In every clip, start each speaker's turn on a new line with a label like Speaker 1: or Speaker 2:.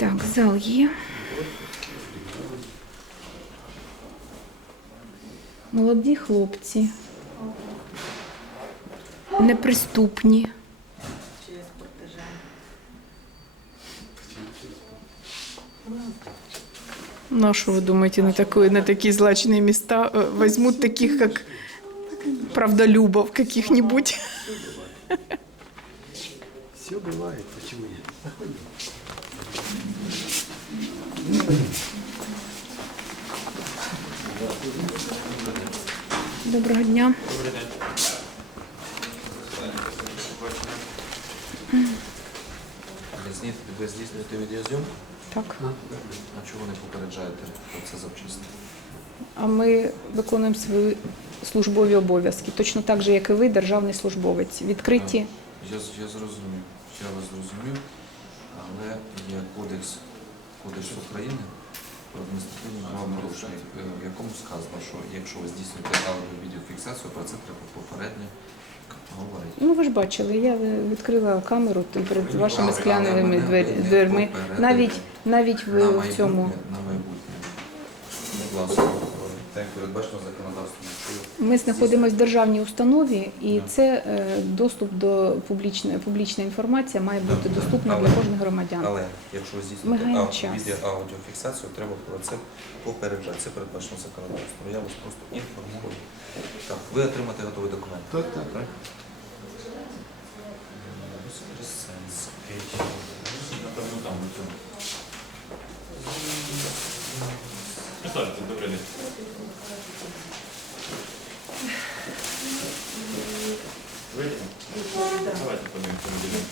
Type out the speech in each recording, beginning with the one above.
Speaker 1: Так, зал є. Молоді хлопці. Неприступні.
Speaker 2: Через портежа.
Speaker 1: Ну, а что вы думаете, на, такое, на такие злачные места э, возьмут таких, как правдолюбов каких-нибудь?
Speaker 3: Все бывает, почему нет?
Speaker 1: Доброго дня.
Speaker 4: Ви зні- Ви здійснюєте відеозйомку?
Speaker 1: Так.
Speaker 4: А чого не попереджаєте про це завчасно?
Speaker 1: А ми виконуємо свої службові обов'язки, точно так же, як і ви, державний службовець. Відкриті.
Speaker 4: Я, я зрозумів, я вас зрозумів, але є кодекс, кодекс України про адміністративні правопорушення, е, в якому сказано, що якщо ви здійснюєте аудіо-відеофіксацію, про це треба попередньо говорити.
Speaker 1: Ну, ви ж бачили, я відкрила камеру перед вашими скляними двері- дверми. Навіть навіть ви в цьому.
Speaker 4: на майбутнє. Будь ласка, так передбачено законодавством.
Speaker 1: Ми знаходимося в державній установі, і
Speaker 4: Да.
Speaker 1: це е, доступ до публічної публічна інформація має бути
Speaker 4: Да.
Speaker 1: доступна
Speaker 4: Але-
Speaker 1: для кожного громадяна.
Speaker 4: Але якщо ви здійснюєте відео аудіофіксацію, треба про це попереджати. Це передбачено законодавством. Я вас просто інформую. Так, ви отримаєте готовий документ.
Speaker 3: Так, так.
Speaker 4: Так? Напевно, там у цьому.
Speaker 5: Присаджуйтесь, добрий день. Подивимося.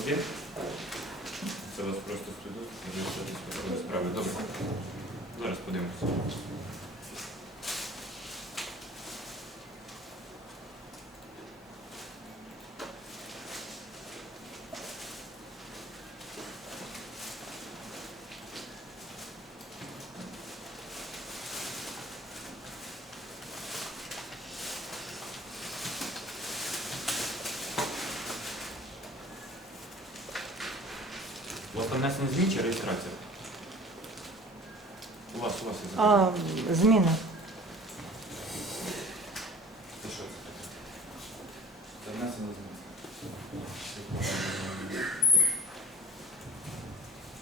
Speaker 5: Окей? Це вас просто студуть, ви справи. Добре. Зараз подивимося. У вас там внесені змін чи реєстрація? У вас, у вас є запитання.
Speaker 2: А, зміна.
Speaker 4: Це що це таке? Це внесено змін.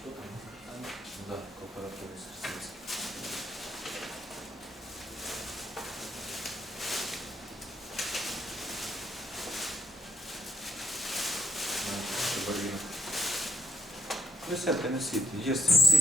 Speaker 4: Що там? Да, кооператив Воскресенський. Присядьте, несіть. Є стільці.